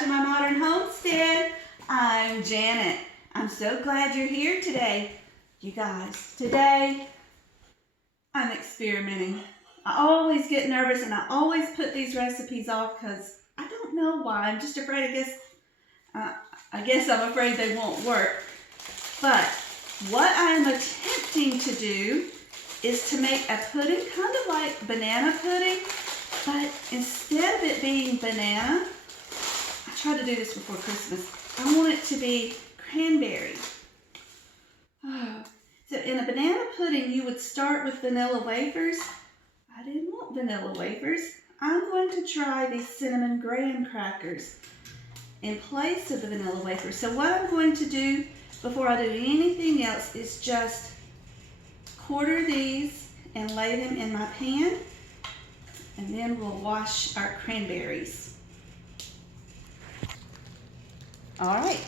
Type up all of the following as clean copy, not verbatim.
to my modern homestead. I'm Janet. I'm so glad you're here today. You guys, today I'm experimenting. I always get nervous and I always put these recipes off because I don't know why. I'm just afraid, I guess I'm afraid they won't work. But what I am attempting to do is to make a pudding, kind of like banana pudding, but instead of it being banana, I tried to do this before Christmas. I want it to be cranberry. Oh. So in a banana pudding, you would start with vanilla wafers. I didn't want vanilla wafers. I'm going to try these cinnamon graham crackers in place of the vanilla wafers. So what I'm going to do before I do anything else is just quarter these and lay them in my pan, and then we'll wash our cranberries. All right,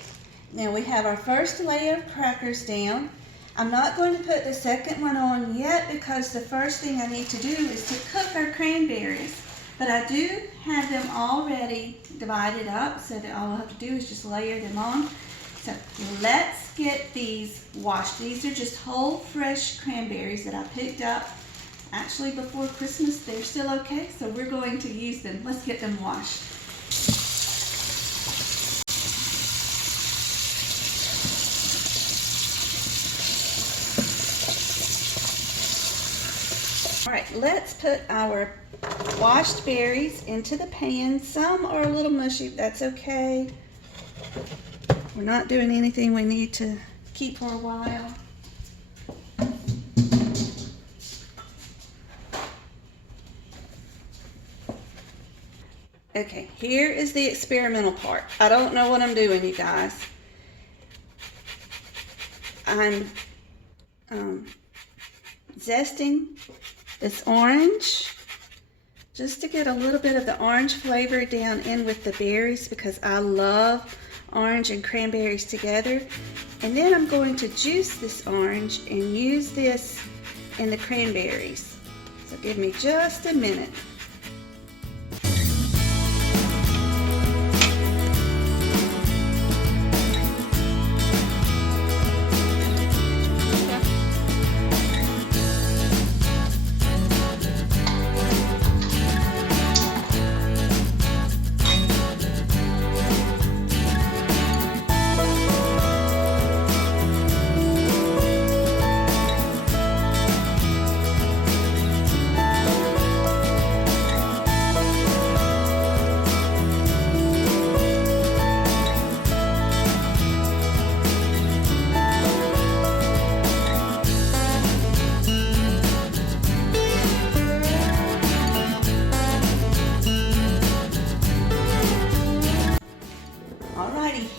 now we have our first layer of crackers down. I'm not going to put the second one on yet because the first thing I need to do is to cook our cranberries. But I do have them already divided up so that all I have to do is just layer them on. So let's get these washed. These are just whole fresh cranberries that I picked up actually before Christmas. They're still okay, so we're going to use them. Let's get them washed. All right, let's put our washed berries into the pan. Some are a little mushy, but that's okay. We're not doing anything we need to keep for a while. Okay, here is the experimental part. I don't know what I'm doing, you guys. I'm zesting this orange just to get a little bit of the orange flavor down in with the berries because I love orange and cranberries together. And then I'm going to juice this orange and use this in the cranberries. So give me just a minute.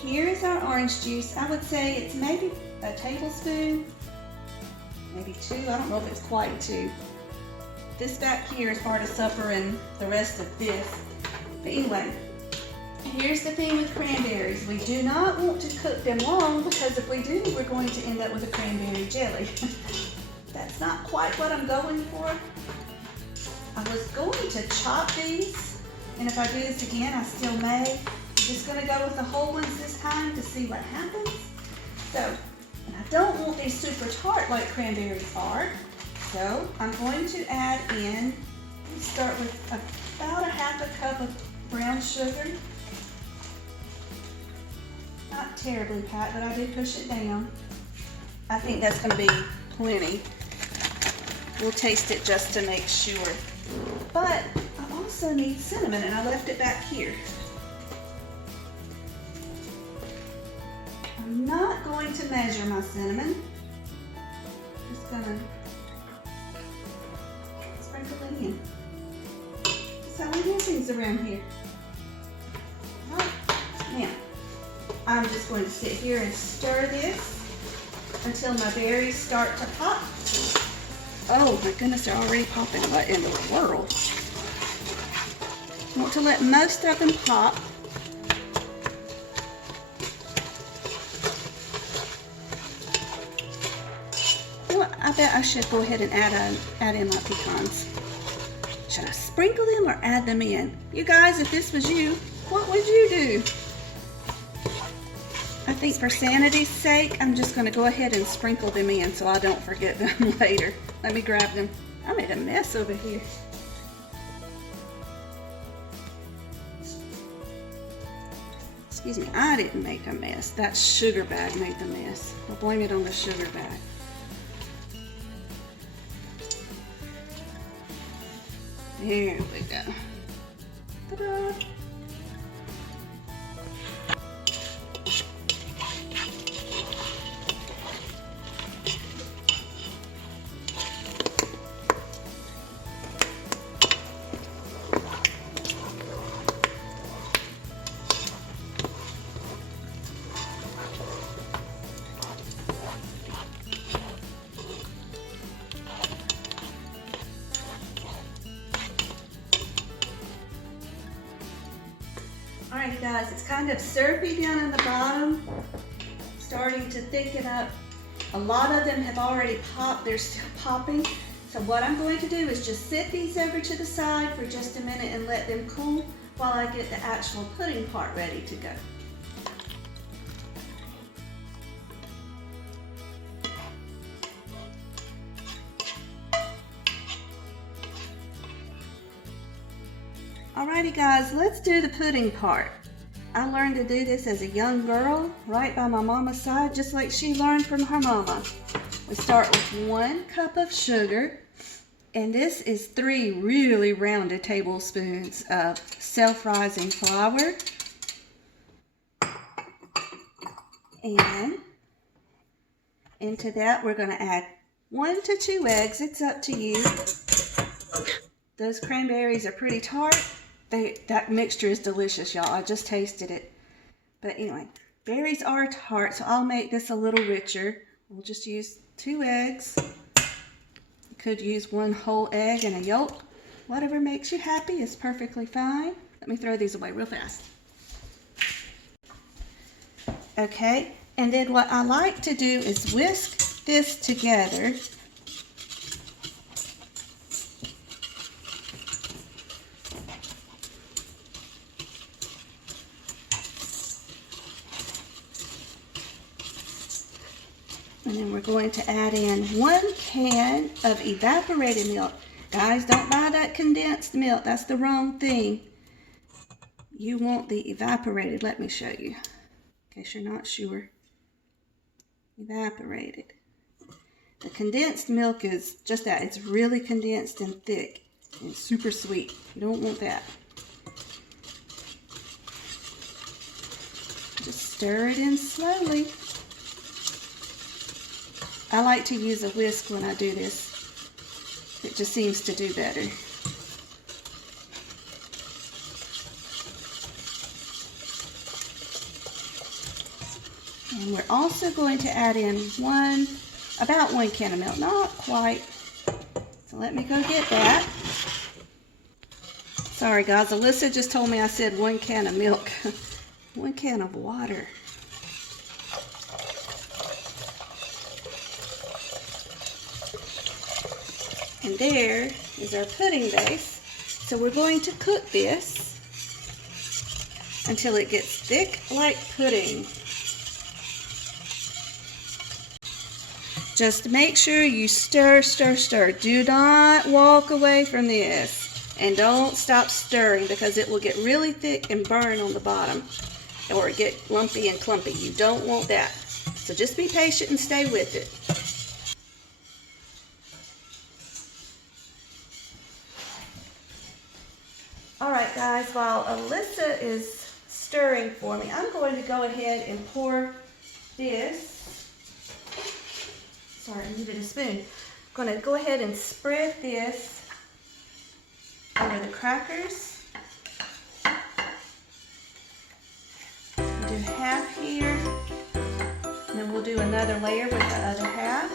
Here's our orange juice. I would say it's maybe a tablespoon, maybe two. I don't know if it's quite two. This back here is part of supper and the rest of this. But anyway, here's the thing with cranberries. We do not want to cook them long because if we do, we're going to end up with a cranberry jelly. That's not quite what I'm going for. I was going to chop these, and if I do this again, I still may. I'm just going to go with the whole ones this time to see what happens. So, and I don't want these super tart like cranberries are. So, I'm going to add in, let's start with about a half a cup of brown sugar. Not terribly packed, but I do push it down. I think that's going to be plenty. We'll taste it just to make sure. But I also need cinnamon, and I left it back here. I'm not going to measure my cinnamon. Just gonna sprinkle it in. That's how we do things around here. All right. Now, I'm just going to sit here and stir this until my berries start to pop. Oh my goodness, they're already popping. What in the world? I want to let most of them pop. I bet I should go ahead and add in my pecans. Should I sprinkle them or add them in? You guys, if this was you, What would you do? I think for sanity's sake, I'm just going to go ahead and sprinkle them in so I don't forget them later. Let me grab them. I made a mess over here. Excuse me, I didn't make a mess. That sugar bag made the mess. I'll blame it on the sugar bag. There we go. Ta-da! Alright guys, it's kind of syrupy down in the bottom, starting to thicken up. A lot of them have already popped, they're still popping. So what I'm going to do is just set these over to the side for just a minute and let them cool while I get the actual pudding part ready to go. Alrighty guys, let's do the pudding part. I learned to do this as a young girl, right by my mama's side, just like she learned from her mama. We start with 1 cup of sugar, and this is 3 really rounded tablespoons of self-rising flour. And into that we're going to add 1 to 2 eggs. It's up to you. Those cranberries are pretty tart. That mixture is delicious, y'all. I just tasted it. But anyway, berries are tart, so I'll make this a little richer. We'll just use 2 eggs. You could use 1 whole egg and a yolk. Whatever makes you happy is perfectly fine. Let me throw these away real fast. Okay, and then what I like to do is whisk this together. And then we're going to add in 1 can of evaporated milk. Guys, don't buy that condensed milk. That's the wrong thing. You want the evaporated. Let me show you, in case you're not sure. Evaporated. The condensed milk is just that. It's really condensed and thick and super sweet. You don't want that. Just stir it in slowly. I like to use a whisk when I do this. It just seems to do better. And we're also going to add in about 1 can of milk. Not quite. So let me go get that. Sorry guys, Alyssa just told me I said 1 can of milk. 1 can of water. And there is our pudding base. So we're going to cook this until it gets thick like pudding. Just make sure you stir, stir, stir. Do not walk away from this. And don't stop stirring because it will get really thick and burn on the bottom. Or get lumpy and clumpy. You don't want that. So just be patient and stay with it. Alright guys, while Alyssa is stirring for me, I'm going to go ahead and pour this. Sorry, I needed a spoon. I'm going to go ahead and spread this over the crackers. We'll do half here, and then we'll do another layer with the other half.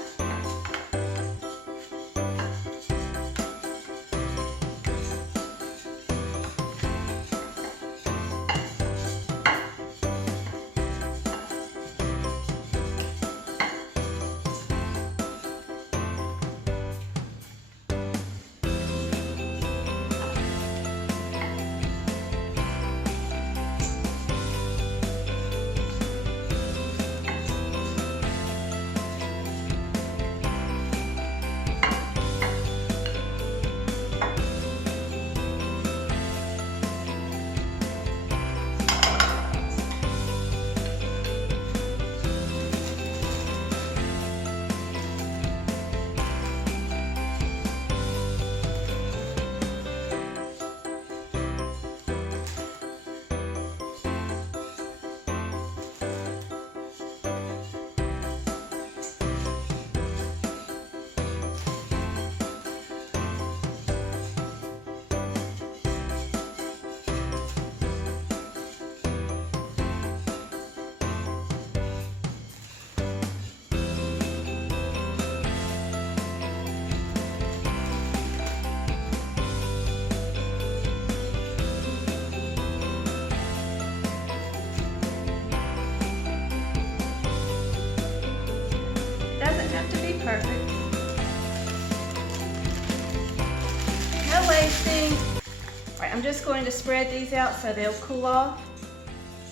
I'm just going to spread these out so they'll cool off.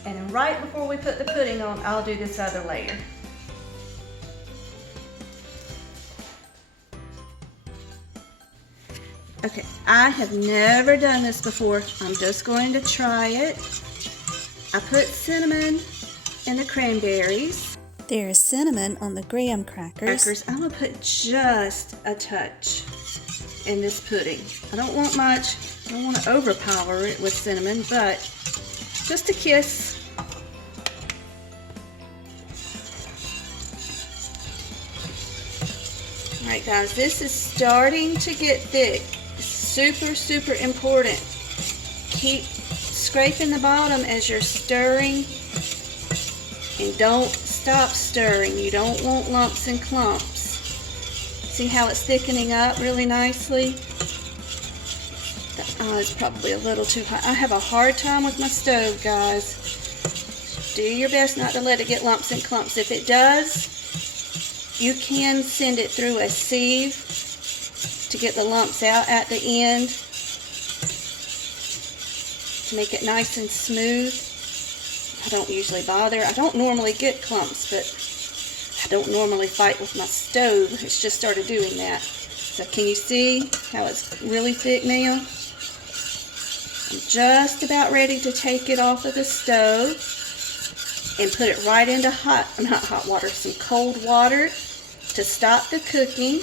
And then right before we put the pudding on, I'll do this other layer. Okay, I have never done this before. I'm just going to try it. I put cinnamon in the cranberries. There's cinnamon on the graham crackers. I'm gonna put just a touch in this pudding. I don't want much. I don't want to overpower it with cinnamon, but just a kiss. All right, guys, this is starting to get thick. Super, super important. Keep scraping the bottom as you're stirring, and don't stop stirring. You don't want lumps and clumps. See how it's thickening up really nicely? It's probably a little too hot. I have a hard time with my stove, guys. Do your best not to let it get lumps and clumps. If it does, you can send it through a sieve to get the lumps out at the end, to make it nice and smooth. I don't usually bother. I don't normally get clumps, but I don't normally fight with my stove. It's just started doing that. So can you see how it's really thick now? I'm just about ready to take it off of the stove and put it right into some cold water to stop the cooking.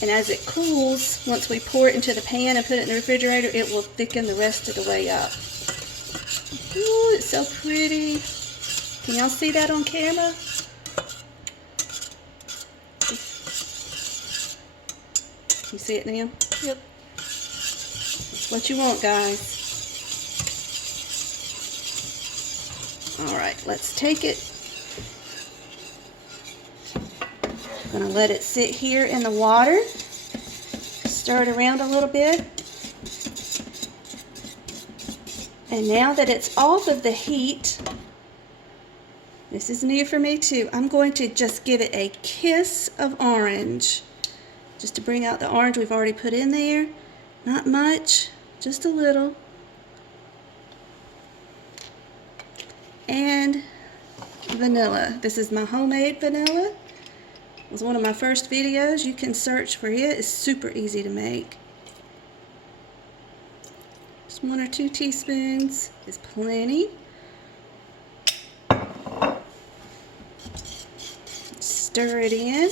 And as it cools, once we pour it into the pan and put it in the refrigerator, it will thicken the rest of the way up. Ooh, it's so pretty. Can y'all see that on camera? You see it now? Yep. That's what you want, guys. All right, let's take it. I'm gonna let it sit here in the water. Stir it around a little bit. And now that it's off of the heat, this is new for me too, I'm going to just give it a kiss of orange. Just to bring out the orange we've already put in there. Not much, just a little. And vanilla. This is my homemade vanilla. It was one of my first videos. You can search for it. It's super easy to make. Just 1 or 2 teaspoons is plenty. Stir it in.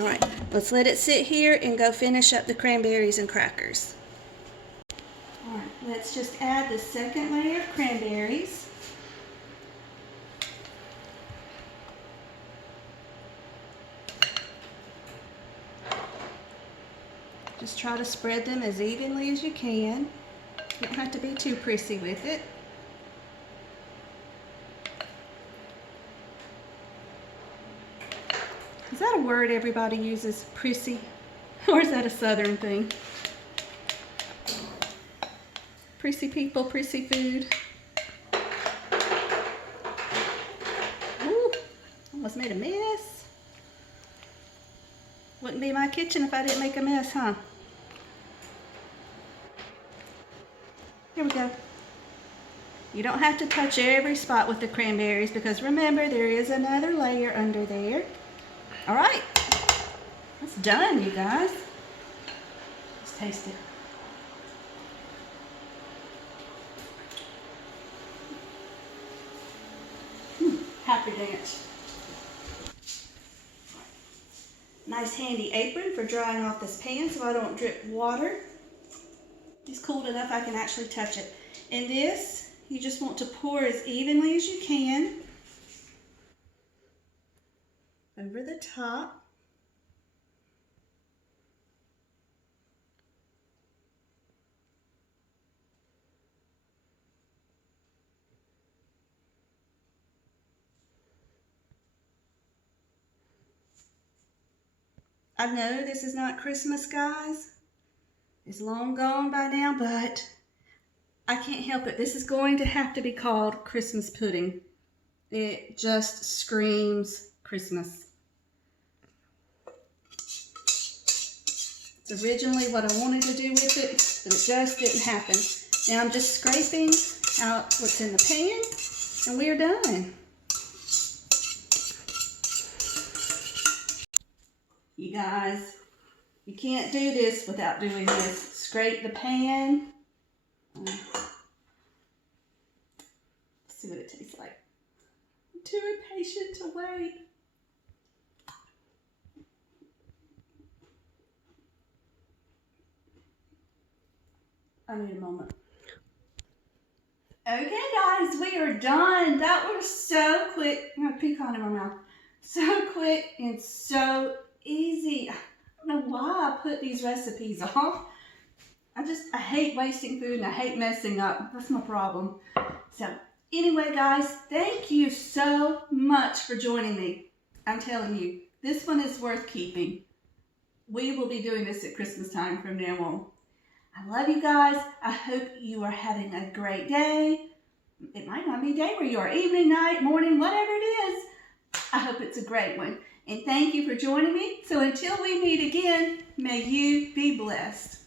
All right, let's let it sit here and go finish up the cranberries and crackers. All right, let's just add the second layer of cranberries. Just try to spread them as evenly as you can. You don't have to be too prissy with it. Is that a word everybody uses, prissy? Or is that a southern thing? Prissy people, prissy food. Ooh, almost made a mess. Wouldn't be my kitchen if I didn't make a mess, huh? Here we go. You don't have to touch every spot with the cranberries because remember, there is another layer under there. All right, that's done, you guys. Let's taste it. Happy dance. Nice handy apron for drying off this pan so I don't drip water. It's cooled enough I can actually touch it. And this, you just want to pour as evenly as you can over the top. I know this is not Christmas, guys. It's long gone by now, but I can't help it. This is going to have to be called Christmas pudding. It just screams Christmas. It's originally what I wanted to do with it, but it just didn't happen. Now I'm just scraping out what's in the pan, and we are done. You guys, you can't do this without doing this. Scrape the pan. Let's see what it tastes like. I'm too impatient to wait. I need a moment. Okay, guys, we are done. That was so quick. I'm gonna pecan in my mouth. So quick and so easy. I don't know why I put these recipes off. I hate wasting food and I hate messing up. That's my problem. So anyway, guys, thank you so much for joining me. I'm telling you, this one is worth keeping. We will be doing this at Christmas time from now on. I love you guys. I hope you are having a great day. It might not be a day where you are, evening, night, morning, whatever it is. I hope it's a great one. And thank you for joining me. So until we meet again, may you be blessed.